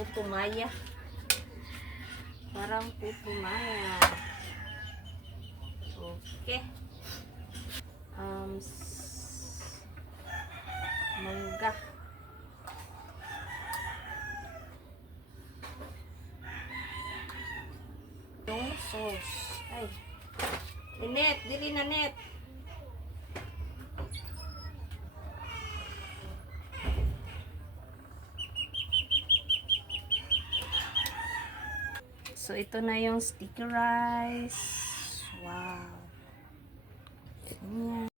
putumaya. Parang putumaya. Okay. Mangga. Yung sauce. Ay. Net, dili na net. So, ito na yung sticky rice. Wow. Ayan.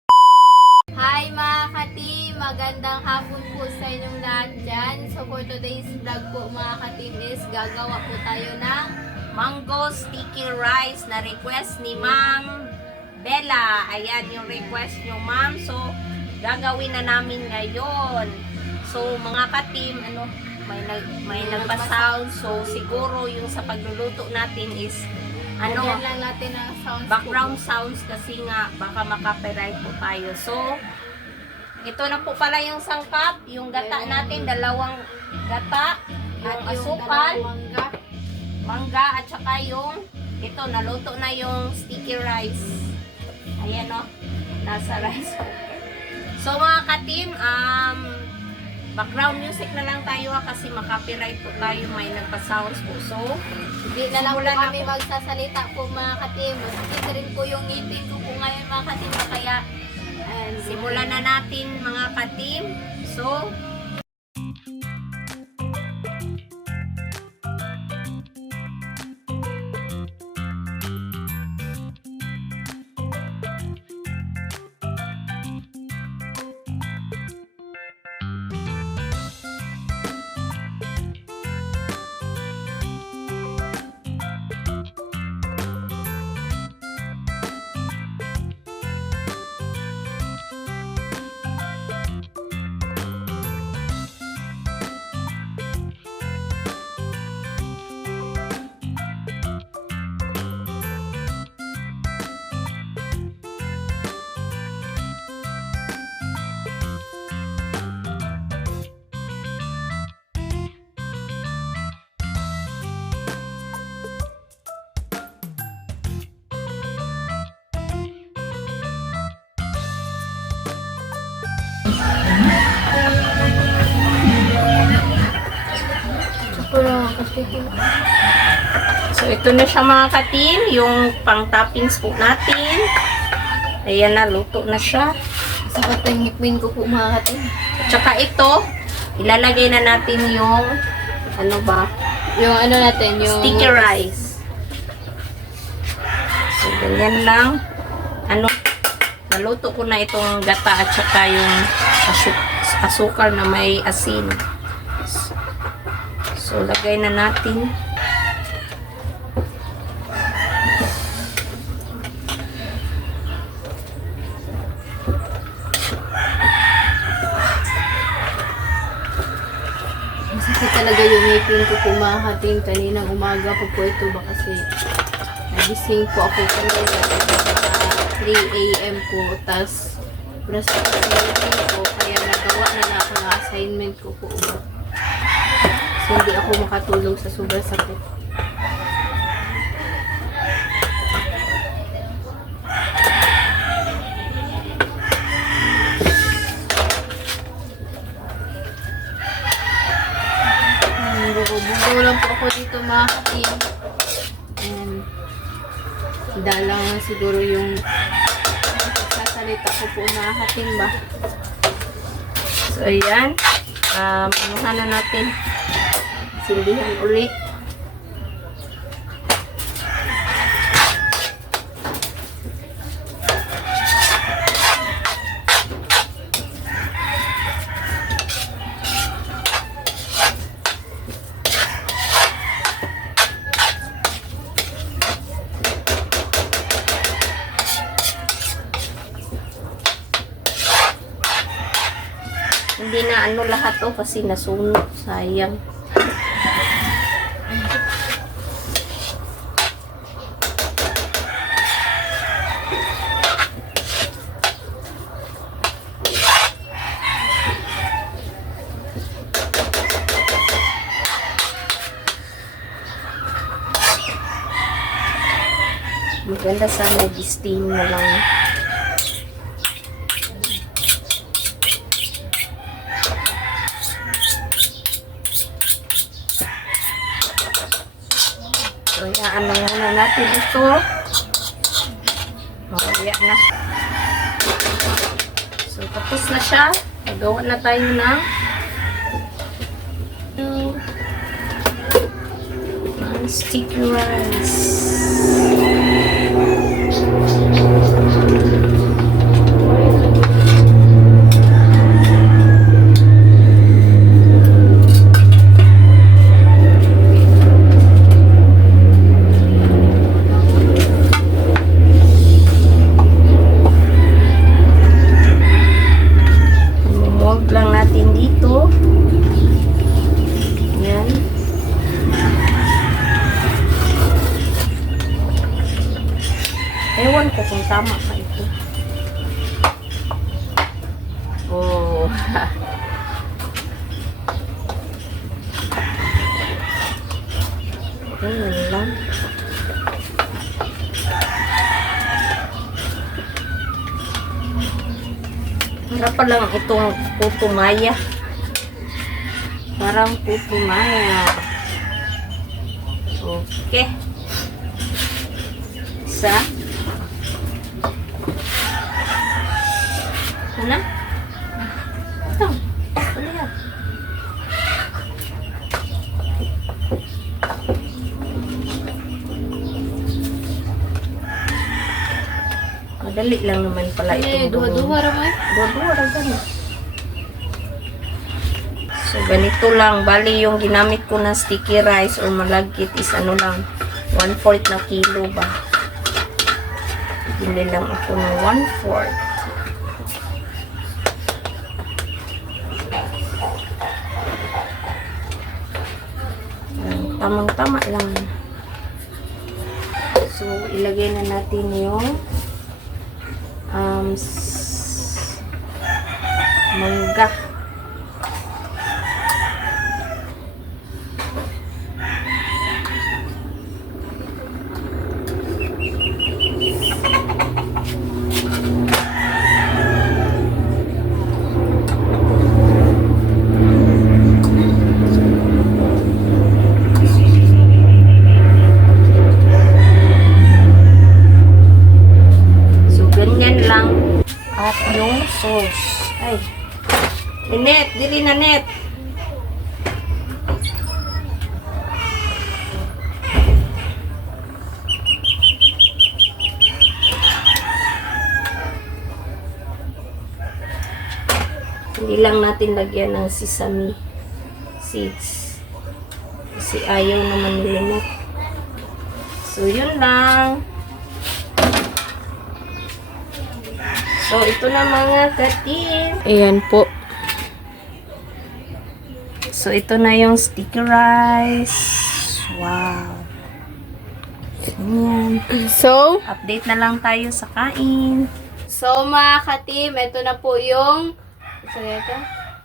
Hi mga ka-team! Magandang hapon po sa inyong lahat dyan. So for today's vlog po mga ka-team is gagawa po tayo ng Mango sticky rice na request ni Ma'am Bella. Ayan yung request nyo, Ma'am. So, gagawin na namin ngayon. So, mga ka-team, may nagpa-sound. So, siguro yung sa pagluluto natin is lagyan lang natin ang sounds background po. sounds kasi nga baka makapiright po tayo. So, ito na po pala yung sangkap. Yung gata natin, dalawang gata at asukal, mangga at saka yung ito, naluto na yung sticky rice. Ayan o, nasa rice cooker. So mga ka-team, background music na lang tayo kasi makapiright po tayo, may nagpa-sounds po. So, hindi na lang po kami magsasalita po mga ka-team. Masakit rin po yung ngipin ko po ngayon mga ka-team. Kaya, simulan na natin mga ka-team. So, so ito na siya mga ka-team, yung pang-toppings po natin. Ayan na, luto na siya. sakit ang ngipin ko po mga ka-team. At saka ito, ilalagay na natin yung Yung natin, yung sticky rice. So, ganyan lang. Naluto ko na itong gata at saka yung asukal na may asin. So, lagay na natin. masakit talaga yung ngipin ko po mga ka-team. Kaninang umaga po ito ba kasi nagising po ako kanina 3 AM po. Tas brush po po kaya nagawa na ako ng assignment ko po. So, hindi ako makatulog sa sobrang sakit. Bugo lang po ako dito mga ka-team. And dalang siguro yung sasalita ko po mga ka-team ba. So, ayan. Anuhan na natin. Silbihan ulit. Hindi na lahat kasi nasunog. Sayang. Maganda sana i-steam na lang. So, ano muna natin ito. Mamaya na. So, tapos na siya. Nagawa na tayo ng sticky rice. Huwag lang natin dito. Yan. Ewan ko kung tama pa ito. Oh. Ganyan lang. Para pa lang itong putumaya. Parang putumaya. Okay. Isa. Ano? Ito. Ano yan? Madali lang naman pala itong Duwa-duwa raman. Duwa-duwa lang ganun. So, ganito lang. Bali, yung ginamit ko na sticky rice or malagkit is ano lang, 1/4 na kilo ba? Bili lang ako ng 1/4. Tamang-tama lang. So, ilagay na natin yung mangga. At yung sauce. Ay. Net, dili na net. Hindi lang natin lagyan ng sesame seeds. Kasi ayaw naman nila net. So, yun lang. So, ito na mga katim. Ayan po. So, ito na yung sticky rice. Wow. Ayan. So, Update na lang tayo sa kain. mga katim, ito na po yung ito?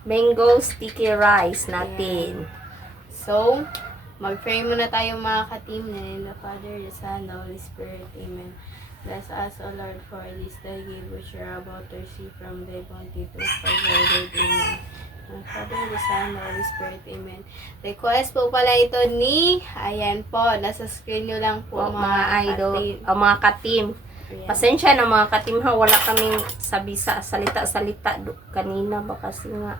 Mango sticky rice natin. So, mag-pray muna tayo mga katim. In the name of the Father, the Son, the Holy Spirit. Amen. Bless us, O Lord, for this thy gift which we are about to receive from thy bounty to spread thy word. Amen. Ang Father, the Son, the Holy Spirit. Amen. Request po pala ito ni, ayan po, nasa screen nyo lang po Mga idol, katim. mga katim. Ayan. Pasensya na mga katim ha, wala kaming salita-salita kanina ba kasi nga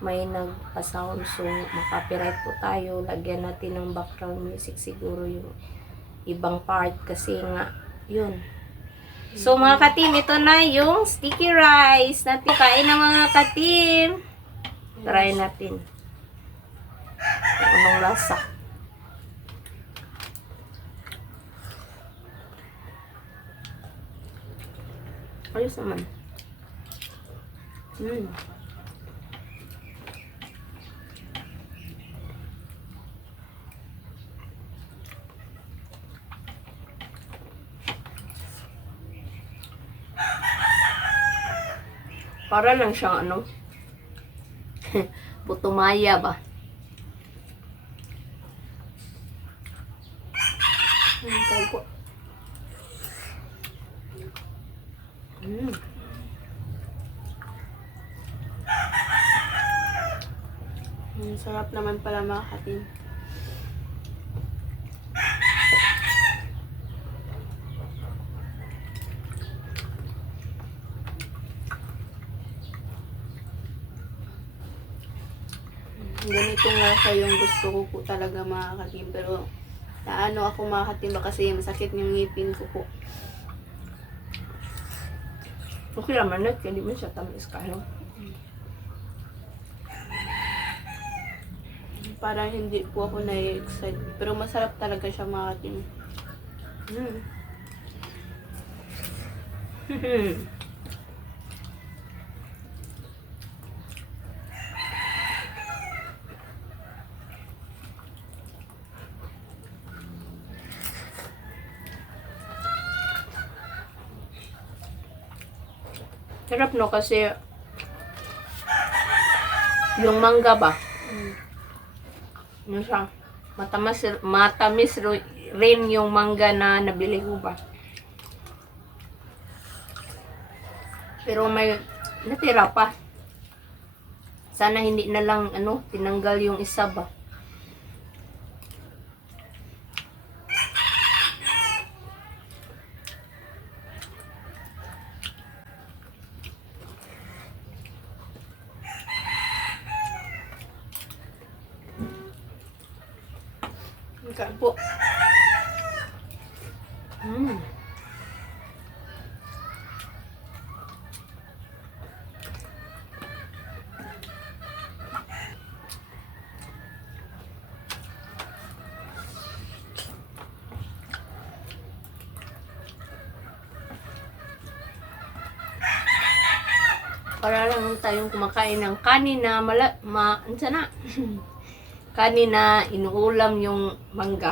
may nagpa-sound, so makapiright po tayo. Lagyan natin ng background music siguro yung ibang part kasi nga yun. So mga katim, ito na yung sticky rice natin. Kain na mga katim. Try natin. Kung anong lasa. Ayos naman. Para lang siyang ano, putumaya ba? Mm. Sarap naman pala mga katim. Ganitong lasa yung gusto ko po talaga mga katim. Pero naano ako mga katim ba kasi masakit yung ngipin ko po. Okay naman na, hindi man siya tamis kayo. Parang hindi po ako na-excite. Pero masarap talaga siya mga katim. Sarap no kasi yung mangga ba? Ano siya? Matamis rin yung mangga na nabili ko ba? Pero may natira pa. Sana hindi na lang tinanggal yung isa ba? Ikaw po. Para lang tayong kumakain ng kanin na ansa na? Kanin na inuulam yung mangga.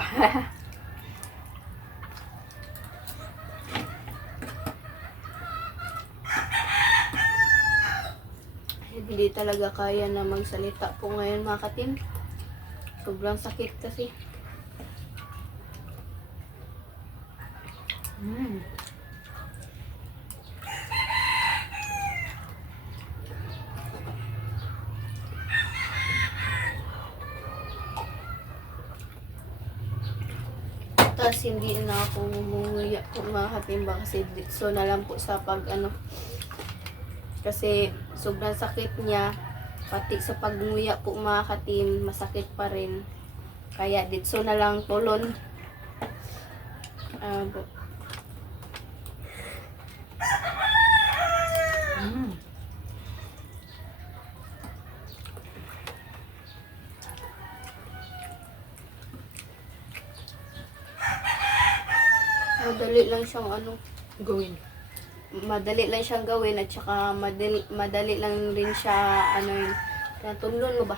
Hindi talaga kaya na magsalita po ngayon mga katim. Sobrang sakit kasi. Tapos hindi na ako ngumunguya po mga katim ba kasi so na lang po sa kasi sobrang sakit niya. Pati sa pagnguya po mga katim, masakit pa rin. Kaya ditso na lang tulon. Madali lang siyang Gawin. madali lang siyang gawin at saka madali lang rin siya tunlon mo ba?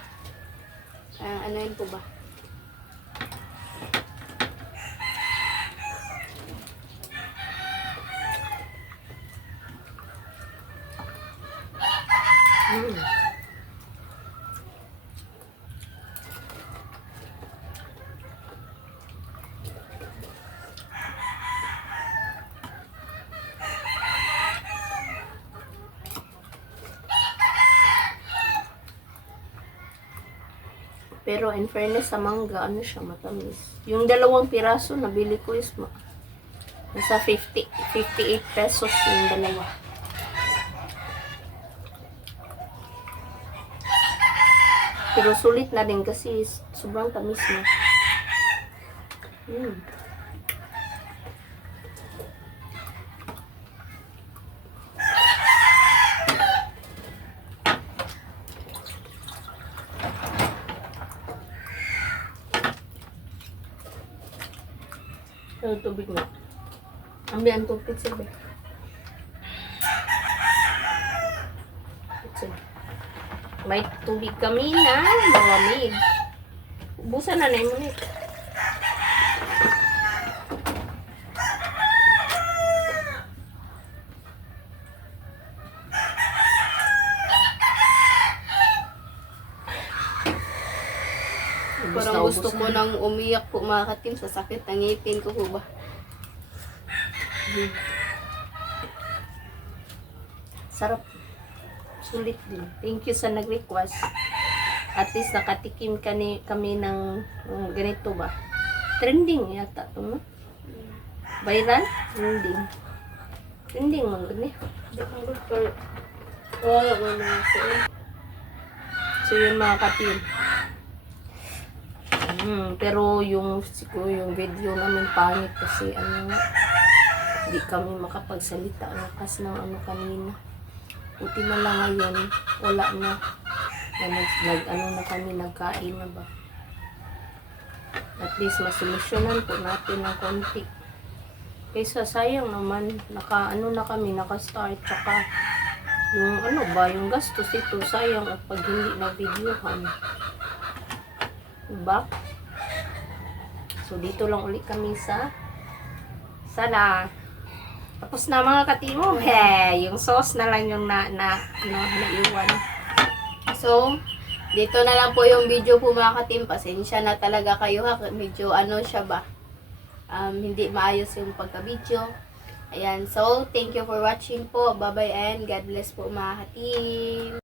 Ano yun po ba? Pero in fairness sa mangga, siya matamis. Yung 2 piraso nabili ko is nasa 58 pesos yung 2. Pero sulit na din kasi sobrang tamis na. Pero tubig na. Ambil ang tubig sabi. May tubig kami na malamig. Ubusan na na mo ni. Parang gusto ko nang umiyak po mga katim sa sakit ng ngipin ko po ba. Sarap. Sulit din. Thank you sa nag-request. At least nakatikim kami ng ganito ba. Trending yata ito, no? Viral? Trending. Trending man gani. Wala mo na ako. So yun mga kapin. Pero siguro yung video namin pangit kasi hindi kami makapagsalita lakas ng kanina. Buti na lang ngayon, wala na. Na kami, nagkain na ba. At least masolusyonan po natin ng konti. Kaysa sayang naman, naka-start, tsaka yung gastos ito, sayang at pag hindi na videohan. Diba? So, dito lang ulit kami sa sala. Tapos na mga katimo. Yung sauce na lang yung naiwan. So, dito na lang po yung video po mga katim. Pasensya na talaga kayo ha. Medyo siya ba? Hindi maayos yung pagka-video. Ayan. So, thank you for watching po. Bye-bye and God bless po mga katim.